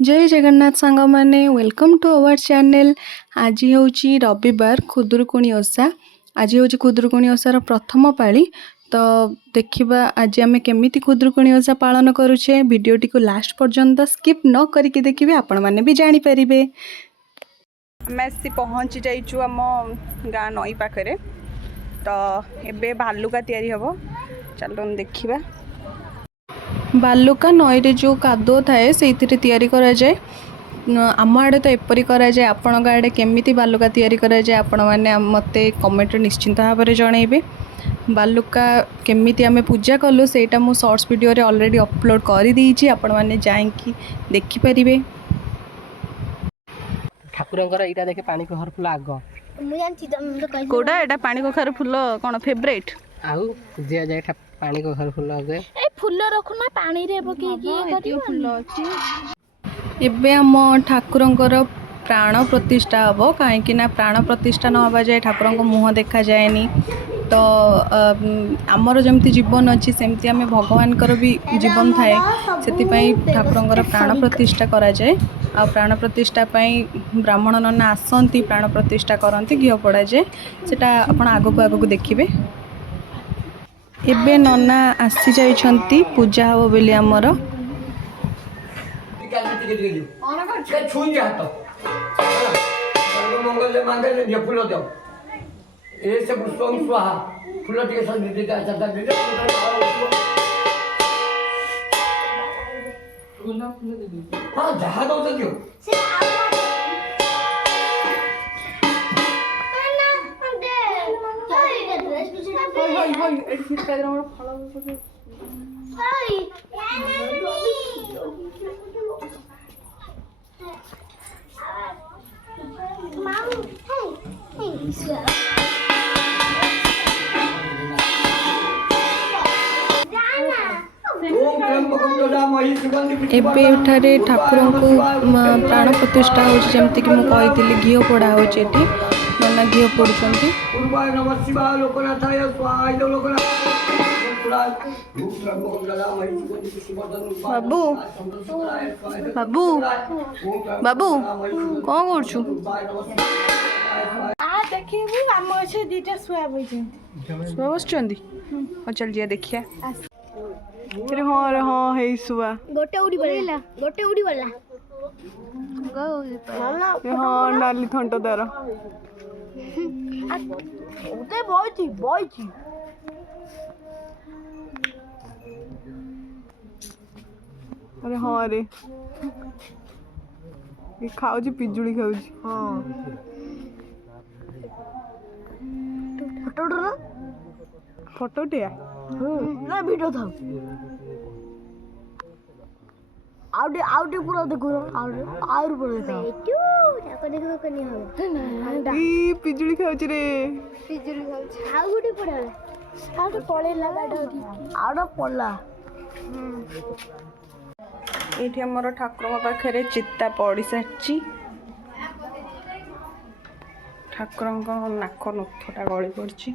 जय जगन्नाथ सांग माने वेलकम टू अवर चैनल। आज हूँ रविवार खुदुरुकुणी ओषा। आज हूँ खुदुरुकुणी ओषार प्रथम पाली। तो देखिबा आज आमे केमिति खुदुरुकुणी ओषा पालन करूछे। वीडियोटी को लास्ट पर्यंत स्किप न करिके देखिबे आपण माने भी जानि परिबे। मैं सी पहुँची जाइछु आम गाँ नई पाखरे। तो एबे भालुका तैयारी हबो, चलो देखिबा। बालुका नई रे जो कादो थाए से तैयारी करा जाए। आम आड़े तो एपरी करा जाए। आपण आड़े केमिति बालुका तैयारी करा जाए आपण माने मते कमेंट निश्चिंत भाव में जनइबे। बालुका केमिति आमे पूजा कलु सेटा मु शॉर्ट्स वीडियो रे ऑलरेडी अपलोड कर देइछि, आपण माने जाइकी देखि परिबे। ठाकुरंकर एटा देखे पानी कखर फूल आग मु जानछि त कहि कोडा एटा पानी कखार फूल कोन फेवरेट आउ दिया जाए पानी कखर फूल आगे ए फूल रखुना पानी रे पके की फूल अछि। एबे हम ठाकुरंकर प्राण प्रतिष्ठा हम कहीं प्राण प्रतिष्ठा न हवा जाए ठाकुर मुह देखा जाएनि। तो आमर जमती जीवन अच्छी सेमती आम भगवान भी जीवन थाए से ठाकुरंकर प्राण प्रतिष्ठा करा जाए। आ प्राण प्रतिष्ठा ब्राह्मण नना आसती प्राण प्रतिष्ठा करती घी पड़ा जाए सेटा आपण आगक आगक देखिए। एबे नना आसी जाइछंती पूजा हबो बेली आमर। एबे एठारे ठाकुर को प्राण प्रतिष्ठा होमती कि मुझे घी पोड़ा हो नना घी पोड़ुंट। बाबू बाबू बाबू कौन करछु? आ देखिबू हम अछि दीटा सुआ बइछन सुआ बसचंदी। चल जिया देखिया। अरे हाँ रे हाँ है सुआ गोटे उडी पड़ला गोटे उडी पड़ला हाँ नाली थंट तार ओते बइछि बइछि अरे हाँ रे ये खाऊची पिजुली खाऊची। हां फोटो उठो फोटो टिया ना वीडियो था आउटे पूरा देखो और पूरा था बेटू जाको देखो कनी हो ई पिजुली खाऊची रे पिजुली खाऊची आउ गुडी पड़ला आउटे पळेला गाडो आउटे पड़ला। ये आमर ठाकुर पाखे चित्ता पड़ सारी ठाकुर नाक नथटा गली पड़ी।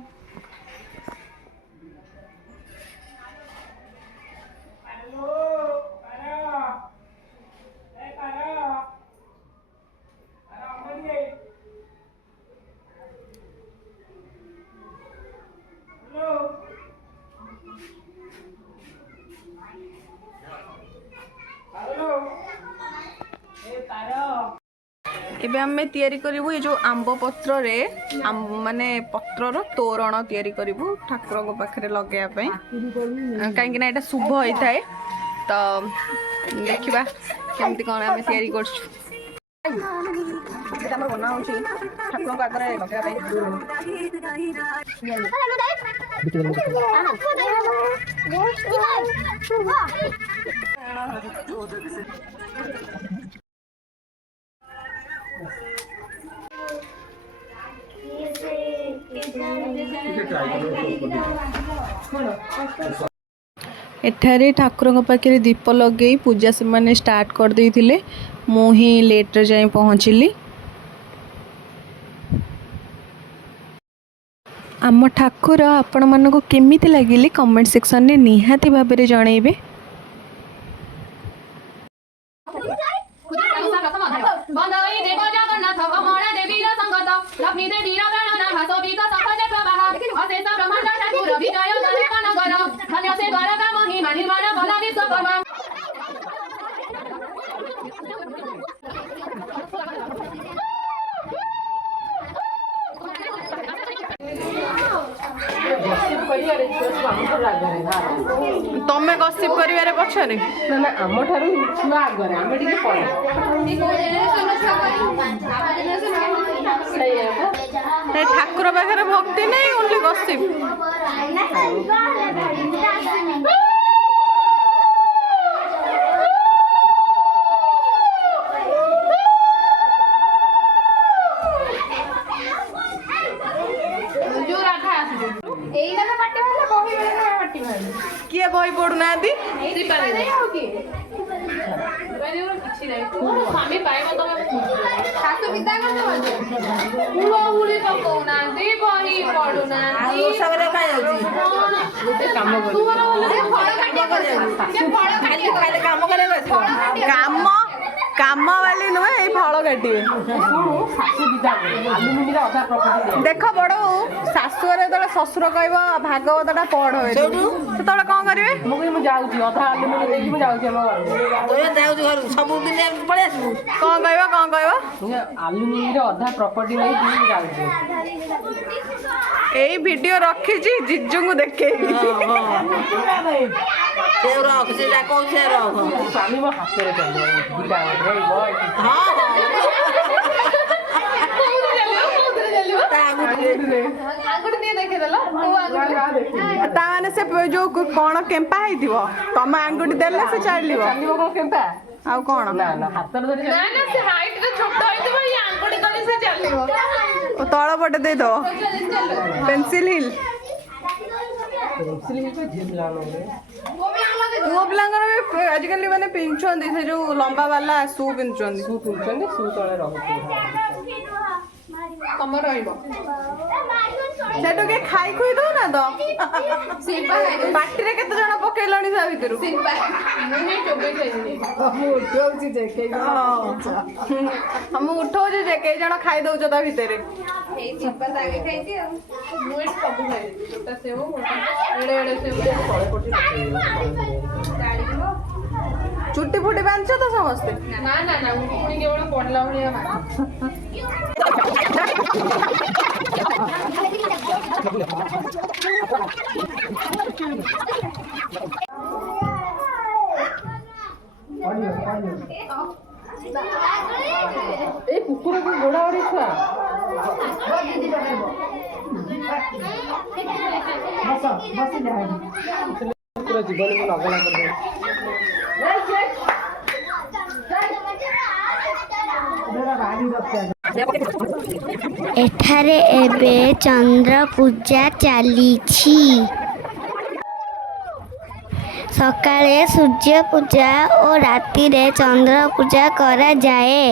एबे हमें तैयारी करिवु ये जो आंब पत्र रे माने पत्रर तोरण तैयारी करिवु ठाकुर को पाखरे लगेया पई काहे कि ना एटा शुभ होई थाए। तो देखिबा केमती कोन हमें तैयारी करछु। एटा हमर बना होची ठाकुर को आगरे लगेया पई। एठारे ठाकुर पाखे दीप लगे पूजा से माने स्टार्ट कर देइथिले। मु ही लेट रे जाई पहुँचली। आम ठाकुर आपण मानको केमिति लागिले कमेंट सेक्शन में निहाती भाबरे जणैबे। ବନ୍ଦଇ ଦେବ ଜଗନ୍ନାଥ କମଳା ଦେବୀର ସଙ୍ଗତ ଲକ୍ଷ୍ମୀ ଦେବୀର ପ୍ରାଣନାଥ ଶୋଭିତ ଶଙ୍ଖ ଚକ୍ର ଅଶେଷ ବ୍ରହ୍ମାଣ୍ଡ ଠାକୁର ବିଜୟ ଦରେକ ନଗର ଧନ୍ୟ ସେ ଦ୍ୱାରକା ମହିମା ନିର୍ମାଣ କଲା ବିଶ୍ୱକର୍ମା। ତମେ ଗସିପ କରିବାରେ ପଛରେ ନା ଆମ ଠାରୁ ଛୁଆ ଆଗରେ ଆମେ ଟିକେ ପରେ ଏ ଠାକୁର ପାଖରେ ଭକ୍ତି ନାହିଁ ଓନ୍ଲି ଗସିପ। କିଏ ବହି ପଢୁନାହାନ୍ତି? ସ୍ୱାମୀ ପାଇବ ତମେ ଶାଶୁ ପିତା ହୁଳି ପକଉନାହାନ୍ତି ବହି ପଢୁନାହାନ୍ତି କାମ ବାଲି ନୁହେଁ ଏଇ ଫଳ କାଟିବେ। ଦେଖ ବଡ ଶାଶୁଘରେ ଯେତେବେଳେ ଶ୍ୱଶୁର କହିବ ଭାଗବତଟା ପଢ ସେତେବେଳେ କଣ କରିବେ? ମୁଁ ଯାଉଛି ଅଧା ଆଲୁମିନି ଦେଇକି ମୁଁ ଯାଉଛି ଆମ ଘରକୁ ସବୁଦିନ ପଳେଇ ଆସିବୁ। କଣ କହିବ କଣ କହିବ? ଆଲୁମିନିର ଅଧା ପ୍ରପର୍ଟି ନେଇକି ମୁଁ ଯାଉଛି। ଏଇ ଭିଡିଓ ରଖିଛି ଜିଜୁଙ୍କୁ ଦେଖେଇବି। ସ୍ୱାମୀ ମୋ ହାତରେ ତା ମାନେ ସେ ଯୋଉ କଣ କେମ୍ପା ହେଇଥିବ ତମ ଆଙ୍ଗୁଠି ଦେଲେ ସେ ଚାଲିବ। କେମ୍ପା ଆଉ କଣ? ନା ନା ହାତରେ ଧରି ତଳ ପଟେ ଦେଇଦବ ପେନ୍ସିଲ ହିଲ୍। ପୁଅ ପିଲାଙ୍କର ବି ଆଜିକାଲି ମାନେ ପିନ୍ଧୁଛନ୍ତି ସେ ଯୋଉ ଲମ୍ବା ବାଲା ସୁ ପିନ୍ଧୁଛନ୍ତି। ସୁ ତଳେ ରହୁଛି ତମର ରହିବ ସେଠୁ କିଏ ଖାଇ ଖୁଇ ଦଉନା ତ? ପାଟିରେ କେତେ ଜଣ ପକେଇଲଣି ତା ଭିତରୁ? ମୁଁ ଉଠଉଛି ଯେ କେଇ ଜଣ ଖାଇ ଦଉଛ ତା ଭିତରେ? ଚୁଟି ଫୁଟି ବାନ୍ଧିଛ ତ ସମସ୍ତେ? ନା ନା ନା ପୁଣି କେବଳ ପଡିଲା ଭଳିଆ ଏଇ କୁକୁରକୁ ଗୋଡା ଗୋଡି ଛୁଆ କୁକୁର ଜୀବନକୁ ନଗଲା କରିଦେବେ। ଏଠାରେ ଏବେ ଚନ୍ଦ୍ର ପୂଜା ଚାଲିଛି। ସକାଳେ ସୂର୍ଯ୍ୟ ପୂଜା ଓ ରାତିରେ ଚନ୍ଦ୍ର ପୂଜା କରାଯାଏ।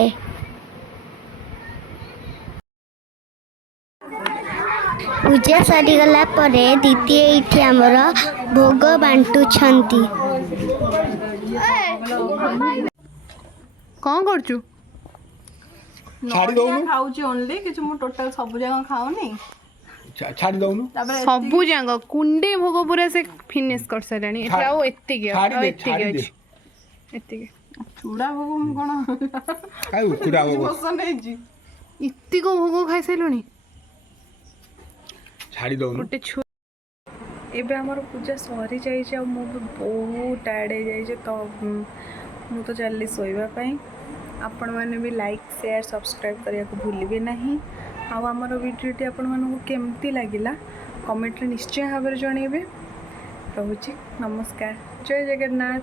ପୂଜା ସରିଗଲା ପରେ ଦିଦି ଏଇଠି ଆମର ଭୋଗ ବାଣ୍ଟୁଛନ୍ତି। କଣ କରୁଛୁ? ଛାଡ଼ି ଦଉନୁ। ଖାଉଛି ଓନ୍ଲି କିଛି ମୁଁ ଟୋଟାଲ ସବୁ ଯାକ ଖାଉନି। ଛାଡ଼ି ଦଉନୁ। ସବୁ ଯାକ କୁଣ୍ଡେ ଭୋଗ ପୁରା ସେ ଫିନିଶ କରିସାରିଲାଣି। ଏଠି ଆଉ ଏତିକି ଅଛି ଏତିକି ଚୁଡ଼ା ଭୋଗ ମୁଁ କଣ ପସନ୍ଦ ହେଇଛି? ଏତିକ ଭୋଗ ଖାଇସାରିଲୁଣି? ଛାଡ଼ି ଦଉନୁ। ଗୋଟେ ଛୁଆ ଏବେ ଆମର ପୂଜା ସରିଯାଇଛି ଆଉ ମୁଁ ବି ବହୁତ ଟାୟାର୍ଡ଼ ହେଇଯାଇଛି ତ ମୁଁ ତ ଚାଲିଲି ଶୋଇବା ପାଇଁ। ଆପଣମାନେ ବି ଲାଇକ୍ ସେୟାର ସବସ୍କ୍ରାଇବ୍ କରିବାକୁ ଭୁଲିବେ ନାହିଁ। ଆଉ ଆମର ଭିଡ଼ିଓଟି ଆପଣମାନଙ୍କୁ କେମିତି ଲାଗିଲା କମେଣ୍ଟରେ ନିଶ୍ଚୟ ଭାବରେ ଜଣାଇବେ। ରହୁଛି ନମସ୍କାର, ଜୟ ଜଗନ୍ନାଥ।